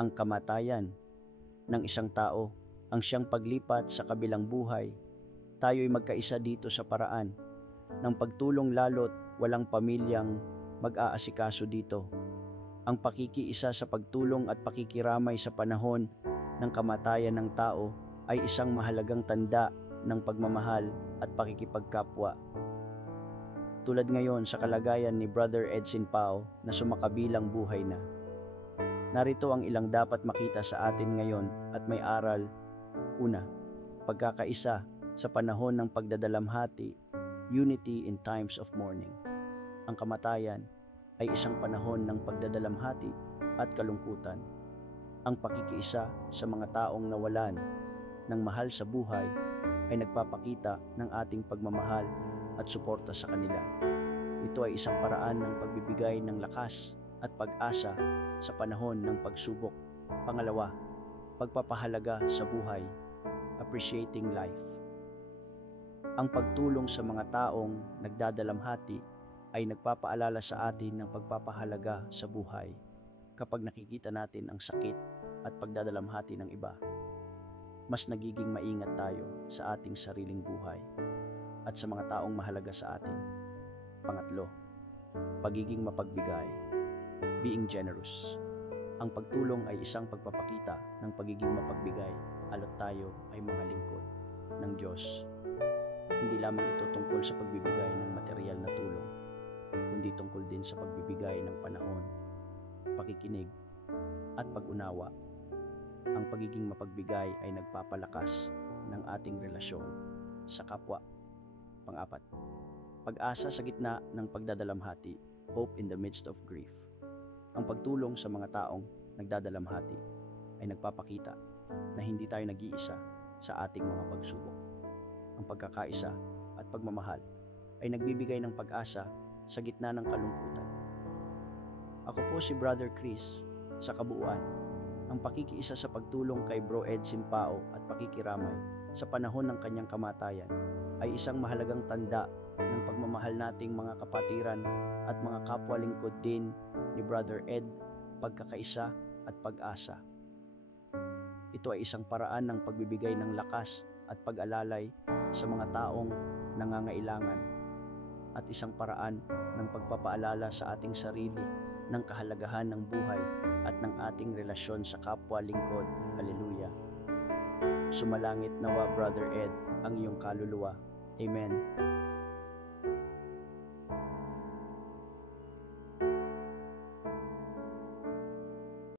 Ang kamatayan ng isang tao ang siyang paglipat sa kabilang buhay. Tayo'y magkaisa dito sa paraan ng pagtulong lalo't walang pamilyang mag-aasikaso dito. Ang pakikiisa sa pagtulong at pakikiramay sa panahon ng kamatayan ng tao ay isang mahalagang tanda ng pagmamahal at pakikipagkapwa. Tulad ngayon sa kalagayan ni Brother Edson Pao na sumakabilang buhay na. Narito ang ilang dapat makita sa atin ngayon at may aral. Una, pagkakaisa sa panahon ng pagdadalamhati, unity in times of mourning. Ang kamatayan ay isang panahon ng pagdadalamhati at kalungkutan. Ang pakikiisa sa mga taong nawalan ng mahal sa buhay ay nagpapakita ng ating pagmamahal at suporta sa kanila. Ito ay isang paraan ng pagbibigay ng lakas at pag-asa sa panahon ng pagsubok. Pangalawa, pagpapahalaga sa buhay, appreciating life. Ang pagtulong sa mga taong nagdadalamhati ay nagpapaalala sa atin ng pagpapahalaga sa buhay. Kapag nakikita natin ang sakit at pagdadalamhati ng iba, mas nagiging maingat tayo sa ating sariling buhay at sa mga taong mahalaga sa atin. Pangatlo, pagiging mapagbigay, being generous. Ang pagtulong ay isang pagpapakita ng pagiging mapagbigay alot tayo ay mga lingkod ng Diyos. Hindi lamang ito tungkol sa pagbibigay ng material na tulong, kundi tungkol din sa pagbibigay ng panahon, pakikinig, at pag-unawa. Ang pagiging mapagbigay ay nagpapalakas ng ating relasyon sa kapwa. Pang-apat, pag-asa sa gitna ng pagdadalamhati, hope in the midst of grief. Ang pagtulong sa mga taong nagdadalamhati ay nagpapakita na hindi tayo nag-iisa sa ating mga pagsubok. Ang pagkakaisa at pagmamahal ay nagbibigay ng pag-asa sa gitna ng kalungkutan. Ako po si Brother Chris. Sa kabuuan, ang pakikiisa sa pagtulong kay Bro Edson Pao at pakikiramay sa panahon ng kanyang kamatayan ay isang mahalagang tanda ng pagmamahal nating mga kapatiran at mga kapwa lingkod din ni Brother Ed, pagkakaisa at pag-asa. Ito ay isang paraan ng pagbibigay ng lakas at pag-alalay sa mga taong nangangailangan at isang paraan ng pagpapaalala sa ating sarili ng kahalagahan ng buhay at ng ating relasyon sa kapwa lingkod. Hallelujah. Sumalangit nawa Brother Ed ang iyong kaluluwa. Amen.